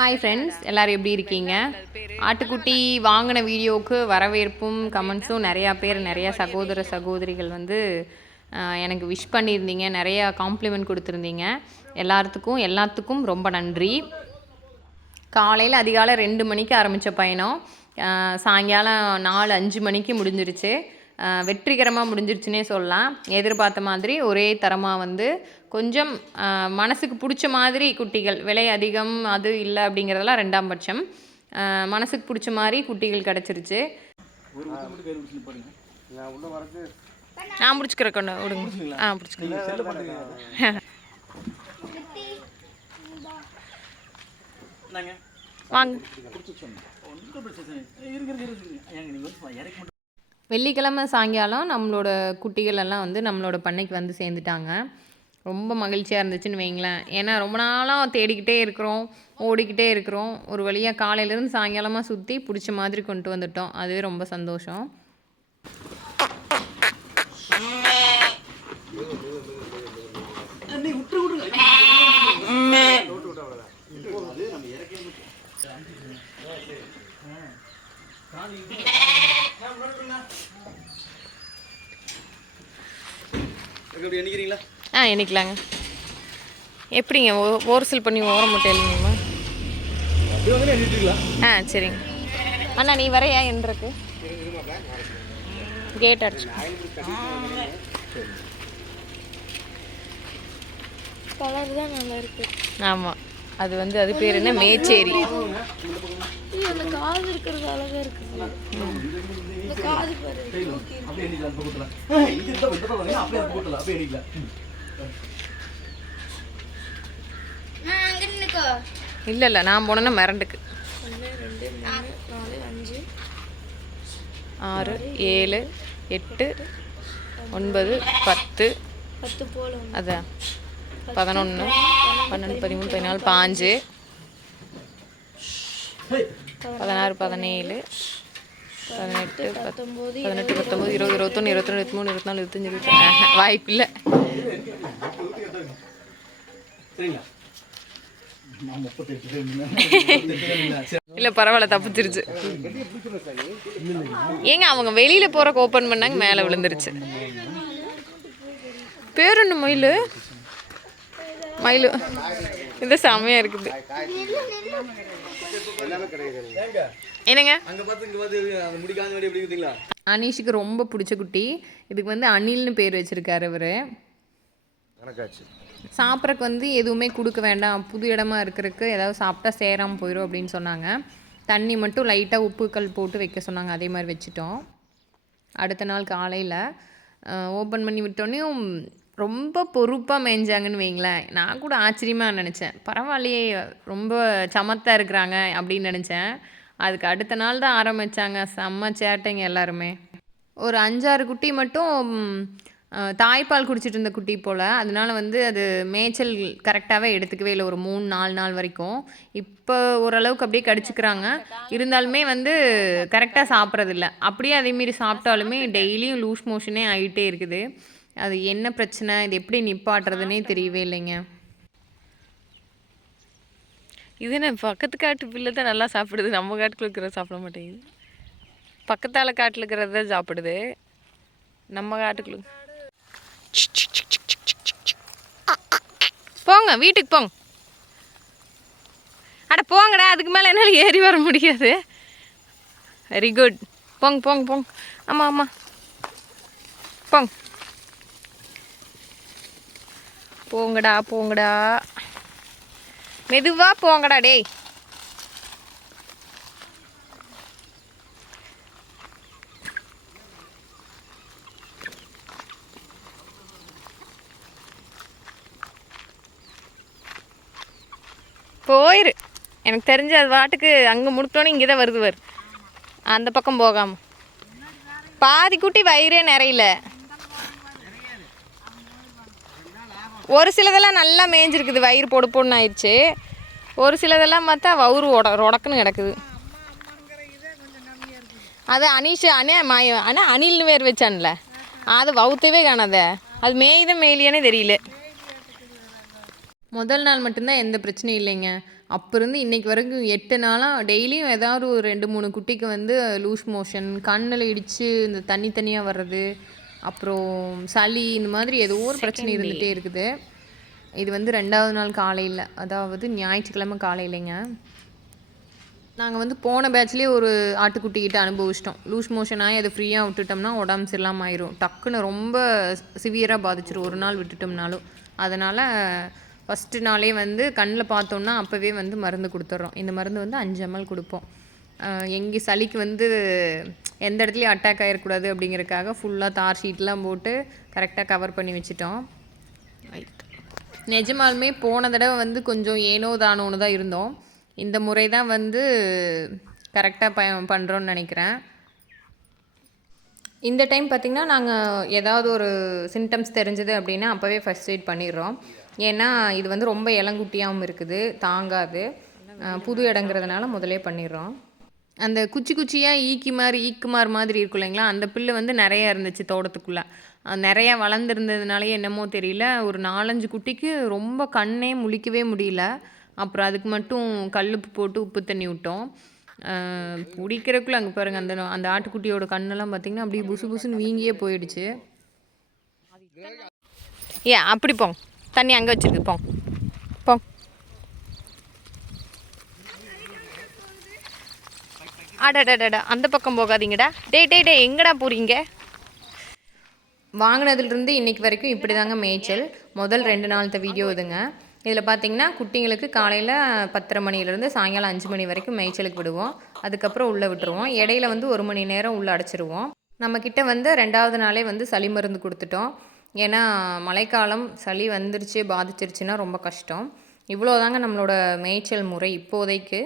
Hi friends எல்லோரும் எப்படி இருக்கீங்க? ஆட்டுக்குட்டி வாங்கின வீடியோவுக்கு வரவேற்பும் கமெண்ட்ஸும் நிறையா பேர் நிறையா சகோதர சகோதரிகள் வந்து எனக்கு விஷ் பண்ணியிருந்தீங்க. நிறையா காம்ப்ளிமெண்ட் கொடுத்துருந்தீங்க. எல்லாத்துக்கும் எல்லாத்துக்கும் ரொம்ப நன்றி. காலையில் அதிகாலை ரெண்டு மணிக்கு ஆரம்பித்த பயணம். சாயங்காலம் நாலு அஞ்சு மணிக்கு முடிஞ்சிருச்சு. வெற்றிகரமாக முடிஞ்சிருச்சுனே சொல்லலாம். எதிர்பார்த்த மாதிரி ஒரே தரமாக வந்து கொஞ்சம் மனதுக்கு மனசுக்கு பிடிச்ச மாதிரி குட்டிகள் விலை அதிகம் அது இல்லை அப்படிங்கிறதெல்லாம் ரெண்டாம் பட்சம். மனசுக்கு பிடிச்ச மாதிரி குட்டிகள் கிடச்சிருச்சு. நான் உள்ள பிடிச்சிக்கிறேன் கொண்டு விடுங்க. ஆ பிடிச்சிக்கிறேன் வாங்க. வெள்ளிக்கிழமை சாயங்காலம் நம்மளோட குட்டிகள் எல்லாம் வந்து நம்மளோட பண்ணைக்கு வந்து சேர்ந்துட்டாங்க. ரொம்ப மகிழ்ச்சியாக இருந்துச்சுன்னு வைங்களேன். ஏன்னா ரொம்ப நாளாக தேடிக்கிட்டே இருக்கிறோம் ஓடிக்கிட்டே இருக்கிறோம். ஒரு வழியாக காலையிலேருந்து சாயங்காலமாக சுற்றி பிடிச்ச மாதிரி கொண்டு வந்துட்டோம். அதுவே ரொம்ப சந்தோஷம். எண்ணிக்கிறீங்களா? ஆ எண்ணிக்கலாங்க. எப்படிங்க? ஓ- ஓரசல் பண்ணி ஓரம் மட்டும் எழுதிங்கம்மா ஆ சரிங்க. அண்ணா நீ வரையா? என்றக்கு கேட் அடிச்சு. கலர் தான் நல்லா இருக்கு. ஆமாம் அது வந்து அது பேர் என்ன? மேச்சேரி. அந்த காது இருக்கிறது அழகா இருக்குது இந்த காது பாரு. இல்லை இல்லை நான் போனேன்னா மிரண்டுக்கு. ரெண்டு ஆறு ஏழு எட்டு ஒன்பது பத்து. அதான் பதினொன்று பன்னெண்டு பதிமூணு பதினாலு பாஞ்சு. பதினாறு பதினேழு. பதினெட்டு பத்து பத்தொம்போது பதினெட்டு பத்தொம்பது இருபது இருபத்தொன்று இருபத்திரெண்டு இருபத்தி மூணு இருபத்தி நாலு இருபத்தஞ்சு இருபத்தி வாய்ப்பு இல்லை பரவாயில்ல தப்பிச்சிருச்சு. ஏங்க அவங்க வெளியில் போகிறக்கு ஓப்பன் பண்ணாங்க மேலே விழுந்துருச்சு. பேர் என்ன மயில்? மயில். இது செமையாக இருக்குது. என்னங்க? அனீஷுக்கு ரொம்ப பிடிச்ச குட்டி. இதுக்கு வந்து அனில்னு பேர் வச்சிருக்காரு இவர். கணக்காச்சு சாப்பிட்றக்கு வந்து எதுவுமே கொடுக்க வேண்டாம். புது இடமா இருக்கிறதுக்கு ஏதாவது சாப்பிட்டா சேராமல் போயிடும் அப்படின்னு சொன்னாங்க. தண்ணி மட்டும் லைட்டாக உப்புக்கல் போட்டு வைக்க சொன்னாங்க. அதே மாதிரி வச்சுட்டோம். அடுத்த நாள் காலையில் ஓப்பன் பண்ணி விட்டோன்னையும் ரொம்ப பொறுப்பாக மேய்ஞ்சாங்கன்னு வைங்களேன். நான் கூட ஆச்சரியமாக நினச்சேன். பரவாயில்லையே ரொம்ப சமத்தாக இருக்கிறாங்க அப்படின்னு நினச்சேன். அதுக்கு அடுத்த நாள் தான் ஆரம்பித்தாங்க செம்ம சேட்டைங்க எல்லாருமே. ஒரு அஞ்சாறு குட்டி மட்டும் தாய்ப்பால் குடிச்சிட்டு இருந்த குட்டி போல். அதனால வந்து அது மேய்ச்சல் கரெக்டாகவே எடுத்துக்கவே இல்லை ஒரு மூணு நாலு நாள் வரைக்கும். இப்போ ஓரளவுக்கு அப்படியே கடிச்சிக்கிறாங்க. இருந்தாலுமே வந்து கரெக்டாக சாப்பிட்றதில்ல. அப்படியே அதேமாரி சாப்பிட்டாலுமே டெய்லியும் லூஸ் மோஷனே ஆகிட்டே இருக்குது. அது என்ன பிரச்சனை? இது எப்படி நிப்பாட்டுறதுனே தெரியவே இல்லைங்க. இது என்ன பக்கத்து காட்டு பிள்ளை தான் நல்லா சாப்பிடுது. நம்ம காட்டுக்குள்ள இருக்கிற சாப்பிட மாட்டேங்குது. பக்கத்தால் காட்டில் இருக்கிறது தான் சாப்பிடுது. நம்ம காட்டுக்குள்ள போங்க வீட்டுக்கு போங்க. அட போங்கடா அதுக்கு மேலே என்னால் ஏறி வர முடியாது. வெரி குட் போங்க போங்க போங்க. ஆமாம் ஆமாம் போங்க. போங்கடா போங்கடா. மெதுவாக போங்கடா டேய். போயிரு. எனக்கு தெரிஞ்சு அது வாட்டுக்கு அங்கே முடித்தோன்னே இங்கே தான் வருது வர் அந்த பக்கம் போகாமல் பாதி குட்டி வயிறே நிறையல. ஒரு சிலதெல்லாம் நல்லா மேய்ஞ்சிருக்குது வயிறு பொடு பொண்ணு ஆயிடுச்சு. ஒரு சிலதெல்லாம் பார்த்தா வவுறு உட உடக்குன்னு கிடக்குது. அது அனீஷ் அனே மாய ஆனால் அணில்னு வேறு வச்சான்ல. அது வவுத்தவே காணாத. அது மேய்தான் மேலியானே தெரியல. முதல் நாள் மட்டும்தான் எந்த பிரச்சனையும் இல்லைங்க. அப்போ இருந்து இன்னைக்கு வரைக்கும் எட்டு நாளாக டெய்லியும் ஏதாவது ஒரு ரெண்டு மூணு குட்டிக்கு வந்து லூஸ் மோஷன் கண்ணில் இடித்து இந்த தண்ணி தனியாக வர்றது அப்புறம் சளி இந்த மாதிரி ஏதோ ஒரு பிரச்சனை இருந்துகிட்டே இருக்குது. இது வந்து ரெண்டாவது நாள் காலையில். அதாவது ஞாயிற்றுக்கிழமை காலையிலைங்க. நாங்கள் வந்து போன பேட்ச்லேயே ஒரு ஆட்டுக்குட்டிக்கிட்ட அனுபவிச்சிட்டோம். லூஸ் மோஷன் ஆகி அதை ஃப்ரீயாக விட்டுட்டோம்னா உடம்பு சரியில்லாமல் ஆயிரும். டக்குன்னு ரொம்ப சிவியராக பாதிச்சிரும். ஒரு நாள் விட்டுட்டோம்னாலும். அதனால் ஃபஸ்ட்டு நாளே வந்து கண்ணில் பார்த்தோன்னா அப்போவே வந்து மருந்து கொடுத்துட்றோம் இந்த மருந்து வந்து அஞ்சு எம்எல் கொடுப்போம். எங்கே சளிக்கு வந்து எந்த இடத்துலையும் அட்டாக் ஆகிடக்கூடாது அப்படிங்கிறதுக்காக ஃபுல்லாக தார் ஷீட்லாம் போட்டு கரெக்டாக கவர் பண்ணி வச்சுட்டோம். ரைட் நிஜமாலுமே போன தடவை வந்து கொஞ்சம் ஏனோ தானோன்னு தான் இருந்தோம். இந்த முறை தான் வந்து கரெக்டாக ப பண்ணுறோன்னு நினைக்கிறேன். இந்த டைம் பார்த்திங்கன்னா நாங்கள் ஏதாவது ஒரு சிம்டம்ஸ் தெரிஞ்சது அப்படின்னா அப்போவே ஃபர்ஸ்ட் எய்ட் பண்ணிடுறோம். ஏன்னா இது வந்து ரொம்ப இளங்குட்டியாகவும் இருக்குது. தாங்காது. புது இடங்கிறதுனால முதலே பண்ணிடுறோம் அந்த குச்சி குச்சியாக ஈக்கிமார் ஈக்குமார் மாதிரி இருக்கும் இல்லைங்களா? அந்த புல்லு வந்து நிறையா இருந்துச்சு தோட்டத்துக்குள்ளே. நிறையா வளர்ந்துருந்ததுனாலே என்னமோ தெரியல. ஒரு நாலஞ்சு குட்டிக்கு ரொம்ப கண்ணே முழிக்கவே முடியல. அப்புறம் அதுக்கு மட்டும் கல்லுப்பு போட்டு உப்பு தண்ணி விட்டோம். பிடிக்கிறக்குள்ள அங்கே பாருங்கள் அந்த அந்த ஆட்டுக்குட்டியோட கண்ணெல்லாம் பார்த்திங்கன்னா அப்படியே புசு புசுன்னு வீங்கியே போயிடுச்சு. ஏ அப்படி போங்க தண்ணி அங்கே வச்சுருக்கு போங்க போங்க அடடடடா அந்த பக்கம் போகாதீங்கடா. டே டே டே எங்கடா போகிறீங்க வாங்கினதுலேருந்து இன்னைக்கு வரைக்கும் இப்படி தாங்க மேய்ச்சல். முதல் ரெண்டு நாளத்த வீடியோ இதுங்க. இதில் பார்த்தீங்கன்னா குட்டிங்களுக்கு காலையில் பத்தரை மணிலேருந்து சாயங்காலம் அஞ்சு மணி வரைக்கும் மேய்ச்சலுக்கு விடுவோம். அதுக்கப்புறம் உள்ளே விட்டுருவோம். இடையில வந்து ஒரு மணி நேரம் உள்ளே அடைச்சிருவோம். நம்மக்கிட்ட வந்து ரெண்டாவது நாளே வந்து சளி மருந்து கொடுத்துட்டோம். ஏன்னா மழைக்காலம் சளி வந்துருச்சு பாதிச்சிருச்சுன்னா ரொம்ப கஷ்டம். இவ்வளோதாங்க நம்மளோட மேய்ச்சல் முறை இப்போதைக்கு.